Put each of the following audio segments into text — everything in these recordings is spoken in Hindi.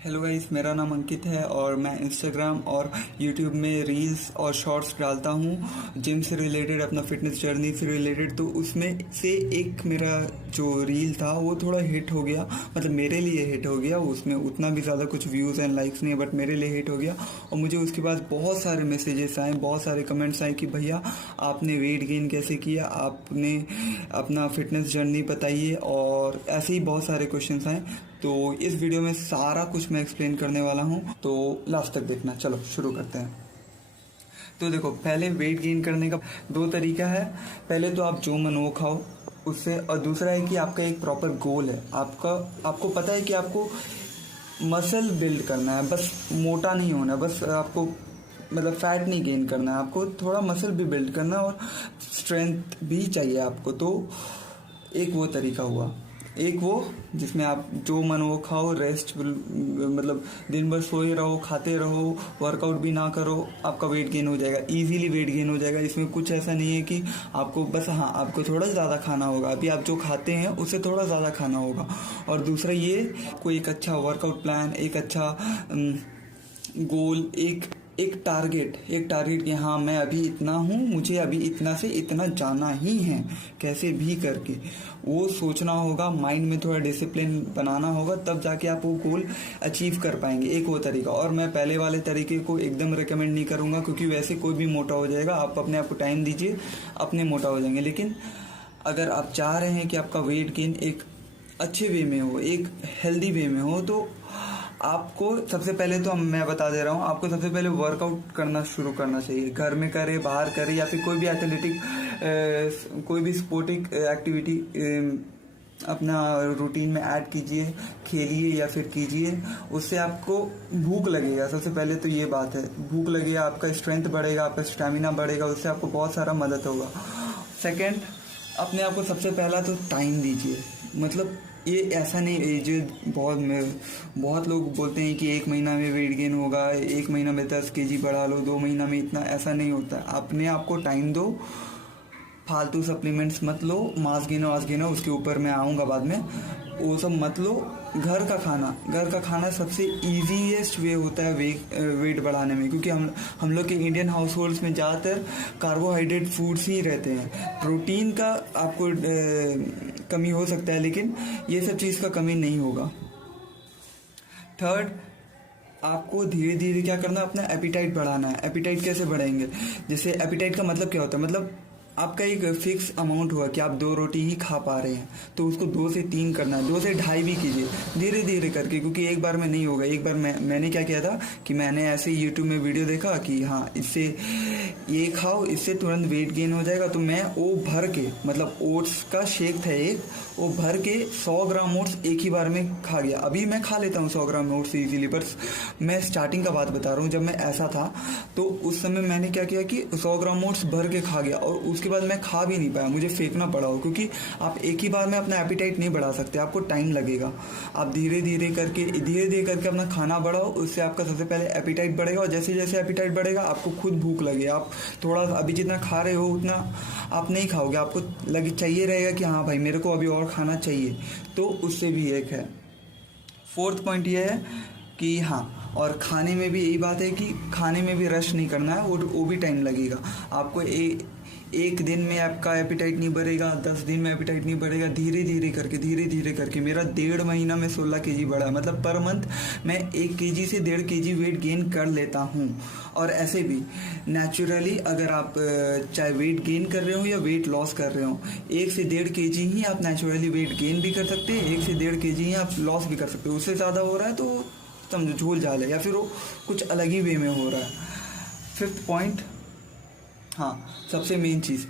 हेलो गाइस, मेरा नाम अंकित है और मैं इंस्टाग्राम और यूट्यूब में रील्स और शॉर्ट्स डालता हूँ जिम से रिलेटेड, अपना फिटनेस जर्नी से रिलेटेड। तो उसमें से एक मेरा जो रील था वो थोड़ा हिट हो गया, मतलब मेरे लिए हिट हो गया। उसमें उतना भी ज़्यादा कुछ व्यूज़ एंड लाइक्स नहीं है, बट मेरे लिए हिट हो गया। और मुझे उसके बाद बहुत सारे मैसेजेस आए, बहुत सारे कमेंट्स आए कि भैया आपने वेट गेन कैसे किया, आपने अपना फिटनेस जर्नी बताइए, और ऐसे ही बहुत सारे क्वेश्चंस आए। तो इस वीडियो में सारा कुछ मैं एक्सप्लेन करने वाला हूँ, तो लास्ट तक देखना। चलो शुरू करते हैं। तो देखो, पहले वेट गेन करने का दो तरीका है। पहले तो आप जो मन वो खाओ उससे, और दूसरा है कि आपका एक प्रॉपर गोल है। आपको पता है कि आपको मसल बिल्ड करना है, बस मोटा नहीं होना, बस आपको मतलब फैट नहीं गेन करना है, आपको थोड़ा मसल भी बिल्ड करना है और स्ट्रेंथ भी चाहिए आपको। तो एक वो तरीका हुआ, एक वो जिसमें आप जो मन वो खाओ, रेस्ट मतलब दिन भर सोए रहो, खाते रहो, वर्कआउट भी ना करो, आपका वेट गेन हो जाएगा, इजीली वेट गेन हो जाएगा। इसमें कुछ ऐसा नहीं है कि आपको बस, हाँ आपको थोड़ा ज़्यादा खाना होगा, अभी आप जो खाते हैं उससे थोड़ा ज़्यादा खाना होगा। और दूसरा ये, कोई एक अच्छा वर्कआउट प्लान, एक अच्छा गोल, एक टारगेट कि हाँ मैं अभी इतना हूँ, मुझे अभी इतना से इतना जाना ही है, कैसे भी करके वो सोचना होगा, माइंड में थोड़ा डिसिप्लिन बनाना होगा, तब जाके आप वो गोल अचीव कर पाएंगे। एक वो तरीका। और मैं पहले वाले तरीके को एकदम रिकमेंड नहीं करूँगा, क्योंकि वैसे कोई भी मोटा हो जाएगा। आप अपने आप को टाइम दीजिए, अपने मोटा हो जाएंगे। लेकिन अगर आप चाह रहे हैं कि आपका वेट गेन एक अच्छे वे में हो, एक हेल्दी वे में हो, तो आपको सबसे पहले, तो मैं बता दे रहा हूँ, आपको सबसे पहले वर्कआउट करना शुरू करना चाहिए। घर में करे, बाहर करे, या फिर कोई भी एथलेटिक कोई भी स्पोर्टिक एक्टिविटी अपना रूटीन में ऐड कीजिए, खेलिए या फिर कीजिए। उससे आपको भूख लगेगा। सबसे पहले तो ये बात है, भूख लगेगा, आपका स्ट्रेंथ बढ़ेगा, आपका स्टेमिना बढ़ेगा, उससे आपको बहुत सारा मदद होगा। सेकंड, अपने आप को सबसे पहला तो टाइम दीजिए। मतलब ये ऐसा नहीं है, जो बहुत लोग बोलते हैं कि 1 महीना में वेट गेन होगा, 1 महीना में 10 केजी बढ़ा लो, 2 महीना में इतना, ऐसा नहीं होता। अपने आप को टाइम दो, फालतू सप्लीमेंट्स मत लो, मास गेनो उसके ऊपर मैं आऊँगा बाद में, वो सब मत लो। घर का खाना सबसे ईजीएस्ट वे होता है वेट बढ़ाने में, क्योंकि हम लोग के इंडियन हाउस होल्ड्स में ज़्यादातर कार्बोहाइड्रेट फूड्स ही रहते हैं। प्रोटीन का आपको कमी हो सकता है, लेकिन ये सब चीज़ का कमी नहीं होगा। थर्ड, आपको धीरे धीरे क्या करना है, अपना एपिटाइट बढ़ाना है। एपिटाइट कैसे बढ़ाएंगे? जैसे एपिटाइट का मतलब क्या होता है, मतलब आपका एक फिक्स अमाउंट हुआ कि आप 2 रोटी ही खा पा रहे हैं, तो उसको 2 से 3 करना है, 2 से 2.5 भी कीजिए, धीरे धीरे करके, क्योंकि एक बार में नहीं होगा। एक बार मैंने क्या किया था कि मैंने ऐसे यूट्यूब में वीडियो देखा कि हाँ इससे ये खाओ, इससे तुरंत वेट गेन हो जाएगा। तो मैं वो भर के, मतलब ओट्स का शेक था एक, वो भर के 100 ग्राम ओट्स एक ही बार में खा गया। अभी मैं खा लेता हूँ 100 ग्राम ओट्स इजीली, पर मैं स्टार्टिंग का बात बता रहा हूँ। जब मैं ऐसा था तो उस समय मैंने क्या किया कि 100 ग्राम ओट्स भर के खा गया, और उसके बाद मैं खा भी नहीं पाया, मुझे फेंकना पड़ा हो, क्योंकि आप एक ही बार में अपना एपिटाइट नहीं बढ़ा सकते, आपको टाइम लगेगा। आप धीरे धीरे करके अपना खाना बढ़ाओ, उससे आपका सबसे पहले एपिटाइट बढ़ेगा, और जैसे जैसे एपिटाइट बढ़ेगा आपको खुद भूख लगेगा। आप थोड़ा अभी जितना खा रहे हो उतना आप नहीं खाओगे, आपको चाहिए रहेगा कि हाँ भाई मेरे को अभी और खाना चाहिए। तो उससे भी एक है। फोर्थ पॉइंट ये है कि हाँ, और खाने में भी यही बात है कि खाने में भी रश नहीं करना है, वो भी टाइम लगेगा आपको। एक दिन में आपका एपिटाइट नहीं बढ़ेगा, 10 दिन में एपिटाइट नहीं बढ़ेगा, धीरे धीरे करके मेरा 1.5 महीना में 16 केजी बढ़ा है। मतलब पर मंथ मैं 1 केजी से 1.5 केजी वेट गेन कर लेता हूँ। और ऐसे भी नेचुरली अगर आप चाहे वेट गेन कर रहे हो या वेट लॉस कर रहे हो, 1 से 1.5 केजी ही आप नेचुरली वेट गेन भी कर सकते हैं, 1 से 1.5 केजी ही आप लॉस भी कर सकते हो। उससे ज़्यादा हो रहा है तो समझो झोल झाल है, या फिर वो कुछ अलग ही वे में हो रहा है। 5th पॉइंट, हाँ सबसे मेन चीज़,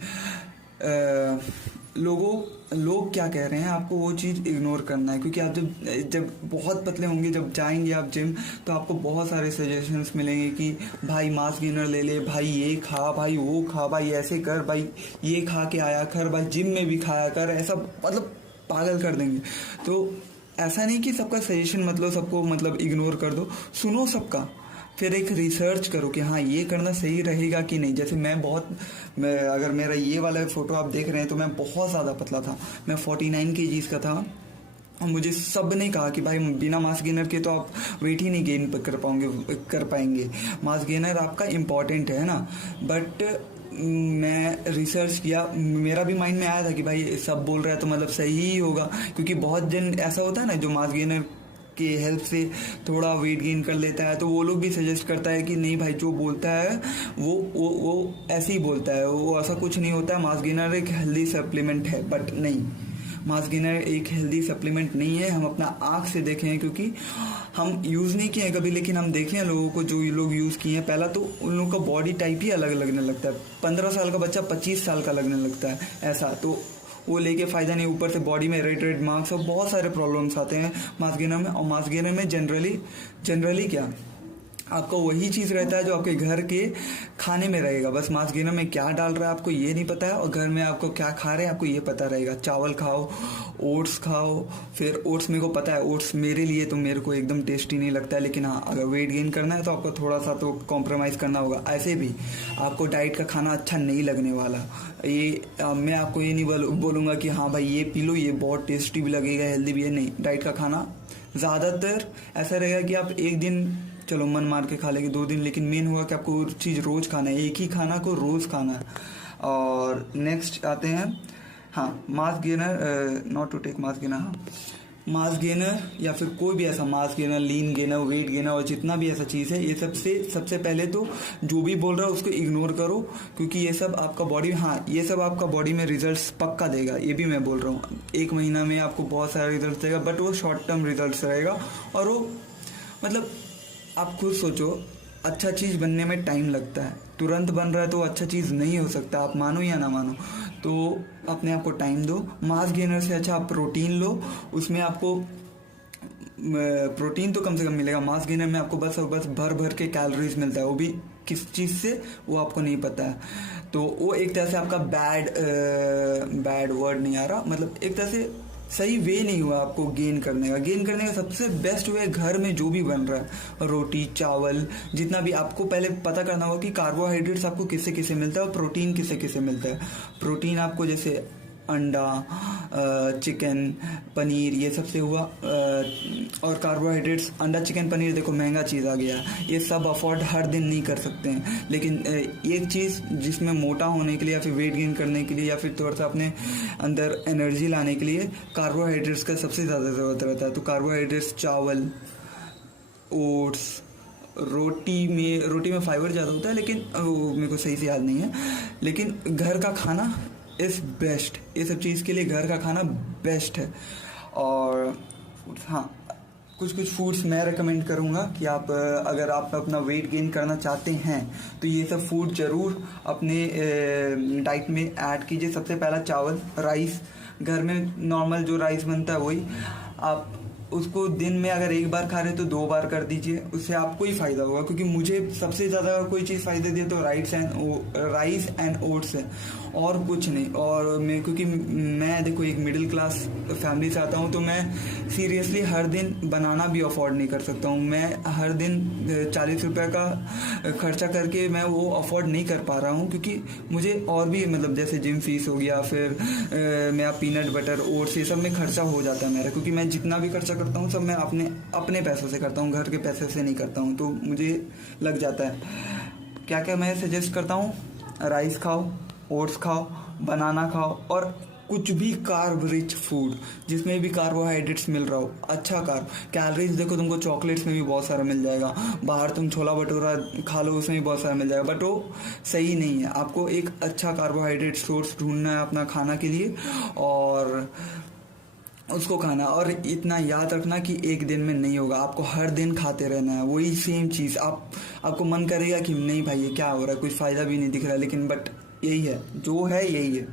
लोग क्या कह रहे हैं आपको वो चीज़ इग्नोर करना है। क्योंकि आप जब बहुत पतले होंगे, जब जाएंगे आप जिम, तो आपको बहुत सारे सजेशंस मिलेंगे कि भाई मास गेनर ले ले, भाई ये खा, भाई वो खा, भाई ऐसे कर, भाई ये खा के आया कर, भाई जिम में भी खाया कर, ऐसा मतलब पागल कर देंगे। तो ऐसा नहीं कि सबका सजेशन मतलब सबको मतलब इग्नोर कर दो, सुनो सबका, फिर एक रिसर्च करो कि हाँ ये करना सही रहेगा कि नहीं। जैसे मैं अगर मेरा ये वाला फोटो आप देख रहे हैं तो मैं बहुत ज़्यादा पतला था, मैं 49 kgs का था, मुझे सब ने कहा कि भाई बिना मास गेनर के तो आप वेट ही नहीं गेन कर पाएंगे। मास गेनर आपका इम्पॉर्टेंट है ना, बट मैं रिसर्च किया, मेरा भी माइंड में आया था कि भाई सब बोल रहा है तो मतलब सही ही होगा, क्योंकि बहुत जन ऐसा होता है ना जो मास गेनर के हेल्प से थोड़ा वेट गेन कर लेता है, तो वो लोग भी सजेस्ट करता है कि नहीं भाई जो बोलता है वो ऐसे ही बोलता है, वो ऐसा कुछ नहीं होता है। मास गेनर एक हेल्दी सप्लीमेंट है, बट नहीं, मास गेनर एक हेल्दी सप्लीमेंट नहीं है। हम अपना आँख से देखे हैं, क्योंकि हम यूज़ नहीं किए हैं कभी, लेकिन हम देखे हैं लोगों को जो लोग यूज़ किए हैं। पहला तो उन लोगों का बॉडी टाइप ही अलग लगने लगता है, 15 साल का बच्चा 25 साल का लगने लगता है ऐसा, तो वो लेके फ़ायदा नहीं। ऊपर से बॉडी में रेड मार्क्स और बहुत सारे प्रॉब्लम्स आते हैं मास गेनर में। और मास गेनर में जनरली क्या आपको वही चीज़ रहता है जो आपके घर के खाने में रहेगा, बस मास गेनर में क्या डाल रहा है आपको ये नहीं पता है, और घर में आपको क्या खा रहे हैं आपको ये पता रहेगा। चावल खाओ, ओट्स खाओ, फिर ओट्स मेरे को पता है, ओट्स मेरे लिए तो मेरे को एकदम टेस्टी नहीं लगता है, लेकिन हाँ अगर वेट गेन करना है तो आपको थोड़ा सा तो कॉम्प्रोमाइज़ करना होगा। ऐसे भी आपको डाइट का खाना अच्छा नहीं लगने वाला, ये मैं आपको ये नहीं बोलूँगा कि हाँ भाई ये पी लो ये बहुत टेस्टी भी लगेगा, हेल्दी भी है, नहीं। डाइट का खाना ज़्यादातर ऐसा रहेगा कि आप एक दिन चलो मन मार के खा लेंगे, 2 दिन, लेकिन मेन होगा कि आपको चीज़ रोज़ खाना है, एक ही खाना को रोज़ खाना है। और नेक्स्ट आते हैं, हाँ mass gainer, not to take mass gainer, हाँ मास गेनर या फिर कोई भी ऐसा mass gainer, lean gainer, weight gainer और जितना भी ऐसा चीज़ है, ये सबसे पहले तो जो भी बोल रहा है उसको इग्नोर करो, क्योंकि ये सब आपका बॉडी, हाँ ये सब आपका बॉडी में रिजल्ट्स पक्का देगा, ये भी मैं बोल रहा हूँ। 1 महीना में आपको बहुत सारे रिजल्ट देगा, बट वो शॉर्ट टर्म रिजल्ट रहेगा, और वो मतलब आप खुद सोचो, अच्छा चीज़ बनने में टाइम लगता है, तुरंत बन रहा है तो अच्छा चीज़ नहीं हो सकता, आप मानो या ना मानो, तो अपने आप को टाइम दो। मास गेनर से अच्छा आप प्रोटीन लो, उसमें आपको प्रोटीन तो कम से कम मिलेगा। मास गेनर में आपको बस भर के कैलोरीज मिलता है, वो भी किस चीज़ से वो आपको नहीं पता है, तो वो एक तरह से आपका बैड वर्ड नहीं आ रहा, मतलब एक तरह से सही वे नहीं हुआ आपको गेन करने का सबसे बेस्ट वे घर में जो भी बन रहा है, रोटी चावल जितना भी, आपको पहले पता करना होगा कि कार्बोहाइड्रेट्स आपको किससे किससे मिलता है और प्रोटीन किससे किससे मिलता है। प्रोटीन आपको जैसे अंडा, चिकन, पनीर, ये सबसे हुआ, और कार्बोहाइड्रेट्स अंडा चिकन पनीर देखो महंगा चीज़ आ गया, ये सब अफोर्ड हर दिन नहीं कर सकते हैं, लेकिन एक चीज़ जिसमें मोटा होने के लिए या फिर वेट गेन करने के लिए या फिर थोड़ा सा अपने अंदर एनर्जी लाने के लिए कार्बोहाइड्रेट्स का सबसे ज़्यादा ज़रूरत रहता है। तो कार्बोहाइड्रेट्स चावल, ओट्स, रोटी में फाइबर ज़्यादा होता है, लेकिन मेरे को सही से याद नहीं है, लेकिन घर का खाना इज़ बेस्ट, ये सब चीज़ के लिए घर का खाना बेस्ट है। और हाँ कुछ फूड्स मैं रेकमेंड करूँगा कि आप अगर आप अपना वेट गेन करना चाहते हैं तो ये सब फूड ज़रूर अपने डाइट में ऐड कीजिए। सबसे पहला चावल, राइस, घर में नॉर्मल जो राइस बनता है वही, आप उसको दिन में अगर 1 बार खा रहे तो 2 बार कर दीजिए, उससे आपको ही फ़ायदा होगा। क्योंकि मुझे सबसे ज़्यादा कोई चीज़ फ़ायदे दे तो राइस एंड ओट्स है, और कुछ नहीं। और मैं क्योंकि मैं देखो एक मिडिल क्लास फैमिली से आता हूँ, तो मैं सीरियसली हर दिन बनाना भी अफोर्ड नहीं कर सकता हूँ। मैं हर दिन 40 रुपये का खर्चा करके मैं वो अफोर्ड नहीं कर पा रहा हूँ, क्योंकि मुझे और भी मतलब जैसे जिम फीस हो गया, फिर मेरा पीनट बटर ओट्स, ये सब में खर्चा हो जाता है मेरा, क्योंकि मैं जितना भी खर्चा करता हूँ सब मैं अपने पैसों से करता हूँ, घर के पैसे से नहीं करता हूँ, तो मुझे लग जाता है। क्या क्या मैं सजेस्ट करता हूँ, राइस खाओ, ओट्स खाओ, बनाना खाओ, और कुछ भी कार्ब रिच फूड जिसमें भी कार्बोहाइड्रेट्स मिल रहा हो, अच्छा कार्ब। कैलोरीज देखो तुमको चॉकलेट्स में भी बहुत सारा मिल जाएगा, बाहर तुम छोला भटूरा खा लो उसमें भी बहुत सारा मिल जाएगा, बट वो सही नहीं है। आपको एक अच्छा कार्बोहाइड्रेट सोर्स ढूंढना है अपना खाना के लिए और उसको खाना, और इतना याद रखना कि एक दिन में नहीं होगा, आपको हर दिन खाते रहना है वही सेम चीज़। आपको मन करेगा कि नहीं भाई ये क्या हो रहा है, कुछ फ़ायदा भी नहीं दिख रहा है, लेकिन बट यही है जो है, यही है।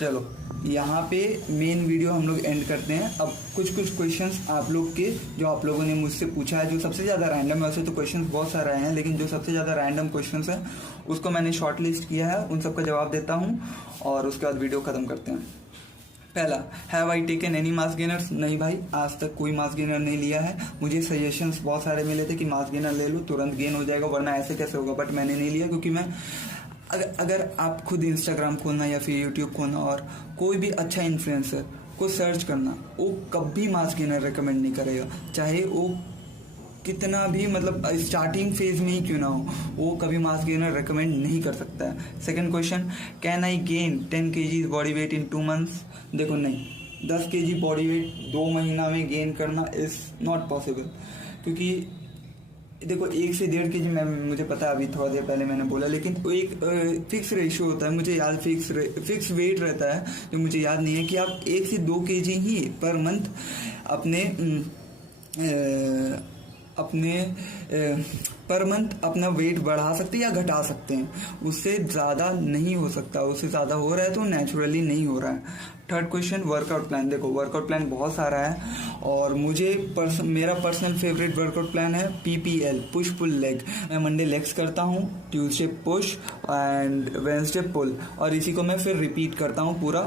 चलो यहाँ पे मेन वीडियो हम लोग एंड करते हैं। अब कुछ क्वेश्चंस आप लोग के जो आप लोगों ने मुझसे पूछा है, जो सबसे ज़्यादा रैंडम है, वैसे तो क्वेश्चंस बहुत सारे हैं, लेकिन जो सबसे ज़्यादा रैंडम क्वेश्चंस हैं उसको मैंने शॉर्ट लिस्ट किया है, उन सबका जवाब देता हूँ और उसके बाद वीडियो ख़त्म करते हैं। पहला, have I taken any mass gainers? नहीं भाई, आज तक कोई मास गेनर नहीं लिया है। मुझे सजेशंस बहुत सारे मिले थे कि मास गेनर ले लो तुरंत गेन हो जाएगा, वरना ऐसे कैसे होगा, बट मैंने नहीं लिया, क्योंकि मैं अगर आप खुद इंस्टाग्राम खोलना या फिर यूट्यूब खोलना और कोई भी अच्छा इन्फ्लुएंसर को सर्च करना, वो कभी मास गेनर रिकमेंड नहीं करेगा, चाहे वो कितना भी मतलब स्टार्टिंग फेज में ही क्यों ना हो, वो कभी मास गेनर रिकमेंड नहीं कर सकता है। Second question, can I gain 10 kg body weight in 2 months? देखो नहीं, 10 kg बॉडी वेट 2 महीना में गेन करना इज नॉट पॉसिबल, क्योंकि देखो 1 से 1.5 kg मैं मुझे पता है, अभी थोड़ा देर पहले मैंने बोला, लेकिन वो एक फिक्स रेशियो होता है, मुझे याद फिक्स वेट रहता है जो मुझे याद नहीं है कि आप 1 से 2 kg ही पर मंथ अपने पर मंथ अपना वेट बढ़ा सकते हैं या घटा सकते हैं, उससे ज़्यादा नहीं हो सकता, उससे ज़्यादा हो रहा है तो नेचुरली नहीं हो रहा है। Third question, workout plan. देखो वर्कआउट प्लान बहुत सारा है और मुझे मेरा पर्सनल फेवरेट वर्कआउट प्लान है PPL, पुश पुल लेग। मैं मंडे लेग्स करता हूँ, ट्यूसडे पुश एंड वेडनेसडे पुल, और इसी को मैं फिर रिपीट करता हूँ पूरा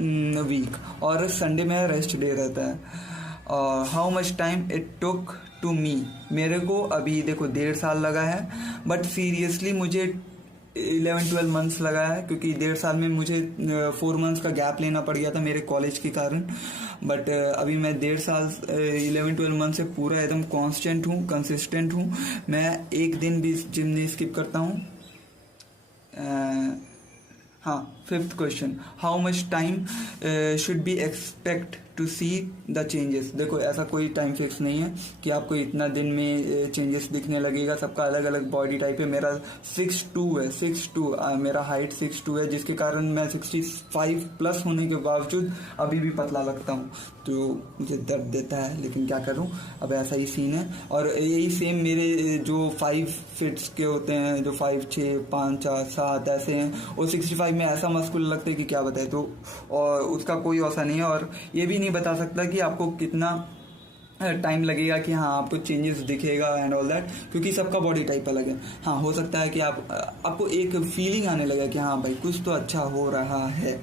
वीक, और संडे में रेस्ट डे रहता है। और how much time it took to me, मेरे को अभी देखो 1.5 साल लगा है, बट सीरियसली मुझे 11-12 months लगा है, क्योंकि 1.5 साल में मुझे 4 months का गैप लेना पड़ गया था मेरे कॉलेज के कारण। बट अभी मैं 1.5 साल 11-12 months से पूरा एकदम कांस्टेंट हूँ, कंसिस्टेंट हूँ। मैं एक दिन भी जिम नहीं स्किप करता हूँ। हाँ, fifth question, how much time should be expect to see the changes. देखो ऐसा कोई टाइम फिक्स नहीं है कि आपको इतना दिन में चेंजेस दिखने लगेगा, सबका अलग अलग बॉडी टाइप है। मेरा 6'2" है, 6'2", मेरा हाइट 6'2" है, जिसके कारण मैं 65 प्लस होने के बावजूद अभी भी पतला लगता हूँ, तो मुझे दर्द देता है, लेकिन क्या करूँ, अब ऐसा ही सीन है। और यही सेम मेरे जो 5 फीट्स के होते हैं, जो 5, 6, 5, 4, 7 ऐसे हैं, वो 65 में ऐसा मस्कुलर लगते हैं कि क्या बताए। तो और उसका कोई औसा नहीं है, और ये भी नहीं बता सकता कि आपको कितना टाइम लगेगा कि हाँ आपको चेंजेस दिखेगा एंड ऑल दैट, क्योंकि सबका बॉडी टाइप अलग है। हाँ, हो सकता है कि आपको एक फीलिंग आने लगे कि हाँ भाई कुछ तो अच्छा हो रहा है।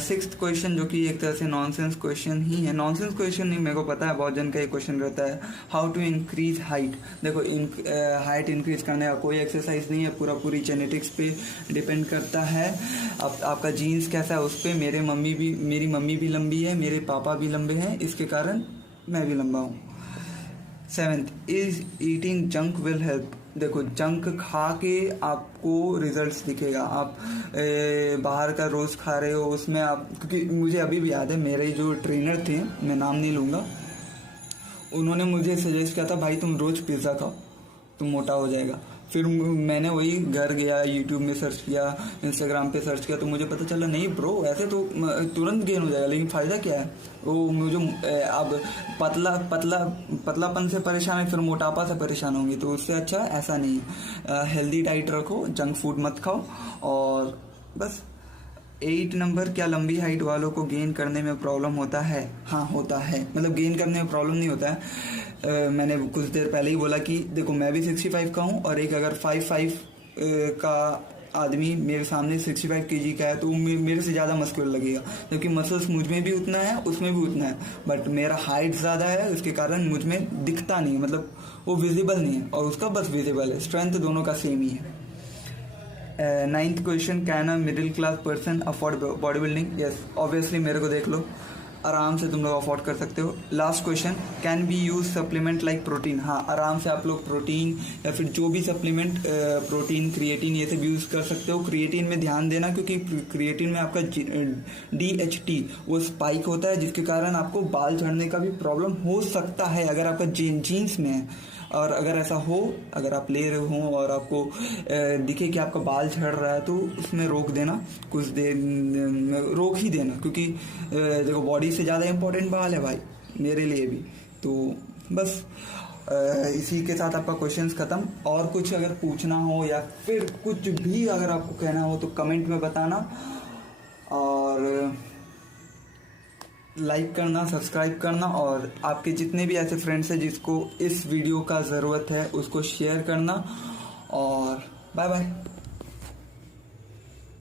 सिक्स्थ क्वेश्चन, जो कि एक तरह से नॉनसेंस क्वेश्चन ही है, नॉनसेंस क्वेश्चन नहीं, मेरे को पता है बहुत जन का ये क्वेश्चन रहता है, हाउ टू इंक्रीज हाइट। देखो हाइट इंक्रीज करने का कोई एक्सरसाइज नहीं है, पूरी जेनेटिक्स पे डिपेंड करता है। आपका जीन्स कैसा है उस पर। मेरी मम्मी भी लंबी है, मेरे पापा भी लंबे हैं, इसके कारण मैं भी लंबा हूँ। 7th, is eating junk will help. देखो जंक खा के आपको रिजल्ट्स दिखेगा। आप बाहर का रोज़ खा रहे हो, उसमें आप, क्योंकि मुझे अभी भी याद है मेरे जो ट्रेनर थे, मैं नाम नहीं लूँगा, उन्होंने मुझे सजेस्ट किया था भाई तुम रोज़ पिज़्ज़ा खाओ, तुम मोटा हो जाएगा। फिर मैंने वही घर गया, यूट्यूब में सर्च किया, इंस्टाग्राम पे सर्च किया, तो मुझे पता चला नहीं ब्रो, ऐसे तो तुरंत गेन हो जाएगा, लेकिन फ़ायदा क्या है, वो मुझे अब पतलापन से परेशान है, फिर मोटापा से परेशान होंगे, तो उससे अच्छा ऐसा नहीं है। हेल्दी डाइट रखो, जंक फूड मत खाओ, और बस। 8 नंबर, क्या लंबी हाइट वालों को गेन करने में प्रॉब्लम होता है? हाँ होता है, मतलब गेन करने में प्रॉब्लम नहीं होता है। मैंने कुछ देर पहले ही बोला कि देखो मैं भी 65 का हूँ, और एक अगर 5'5" का आदमी मेरे सामने 65 kg का है, तो मेरे से ज़्यादा मस्कुलर लगेगा, क्योंकि मसल्स मुझ में भी उतना है, उसमें भी उतना है, बट मेरा हाइट ज़्यादा है, उसके कारण मुझ में दिखता नहीं, मतलब वो विजिबल नहीं है, और उसका बस विजिबल है। स्ट्रेंथ दोनों का सेम ही है। 9th question, can a middle class person afford body building? Yes, obviously मेरे को देख लो, आराम से तुम लोग अफोर्ड कर सकते हो। Last question, can be use supplement like protein? हाँ, आराम से आप लोग प्रोटीन या फिर जो भी सप्लीमेंट, प्रोटीन, क्रिएटिन, ये सब यूज़ कर सकते हो। क्रिएटिन में ध्यान देना, क्योंकि क्रिएटिन में आपका DHT वो स्पाइक होता है, जिसके कारण आपको बाल झड़ने का भी प्रॉब्लम हो सकता है अगर आपका जीन्स में है। और अगर ऐसा हो, अगर आप ले रहे हो और आपको दिखे कि आपका बाल झड़ रहा है, तो उसमें रोक देना, कुछ देर रोक ही देना, क्योंकि देखो बॉडी से ज़्यादा इम्पोर्टेंट बाल है भाई मेरे लिए भी। तो बस इसी के साथ आपका क्वेश्चंस ख़त्म। और कुछ अगर पूछना हो या फिर कुछ भी अगर आपको कहना हो तो कमेंट में बताना, और लाइक करना, सब्सक्राइब करना, और आपके जितने भी ऐसे फ्रेंड्स हैं जिसको इस वीडियो का ज़रूरत है उसको शेयर करना, और बाय बाय।